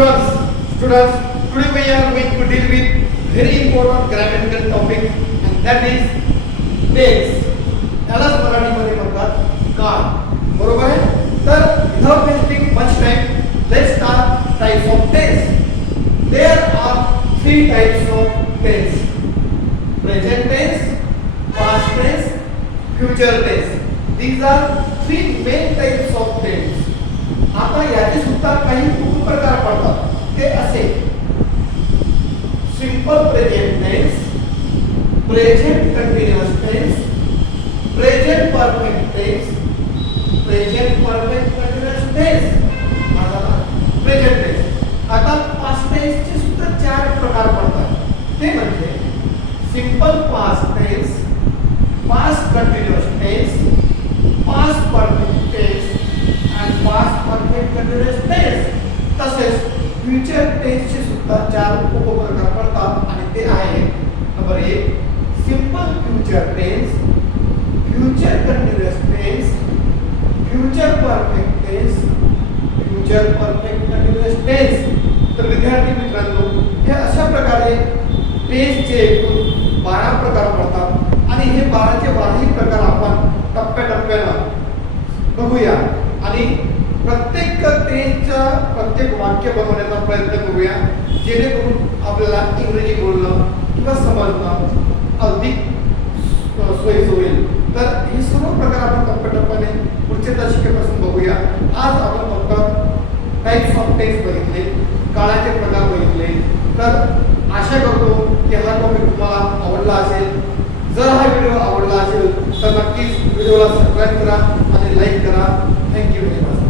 Students, today we are going to deal with very important grammatical topic and that is tense. यालाच मराठीमध्ये म्हणतात काळ. बरोबर आहे? तर without wasting much time, let's start types of tense. There are three types of tense: present tense, past tense, future tense. These are three main types of tense. आता याचे सुद्धा काही उपप्रकार पडतात. ते असे: simple present tense, present continuous tense, present perfect tense, present perfect continuous tense, present tense. आता past टेन्सचे सुद्धा चार प्रकार पडतात. ते म्हणजे simple past tense, past continuous tense, past perfect tense and past perfect continuous tense. तसेच फ्युचर टेन्सचे सुद्धा चार उपप्रकार पडतात आणि ते आहे: number 1 simple future tense, future continuous tense, future perfect tense, future perfect continuous tense. तर विद्यार्थी मित्रांनो, हे अशा प्रकारे टेन्सचे एकूण 12 प्रकार पडतात आणि हे 12चे 12ही प्रकार आपण टप्प्याटप्प्याने बघूया आणि प्रत्येक टेन्सचा प्रत्येक वाक्य बनवण्याचा प्रयत्न करूया, जेणेकरून आपल्याला इंग्रजी बोलणं किंवा समजणं अधिक सोयीचं होईल. तर हे सर्व प्रकार आपण टप्प्याटप्प्याने पुढच्या दशकापासून बघूया. आज आपण फक्त टाइप्स ऑफ टेन्स बघितले, काळाचे प्रकार बघितले. तर आशा करतो की हा टॉपिक तुम्हाला आवडला असेल. जर हा व्हिडिओ आवडला असेल तर नक्कीच व्हिडिओला सबस्क्राईब करा आणि लाईक करा. Thank you very much.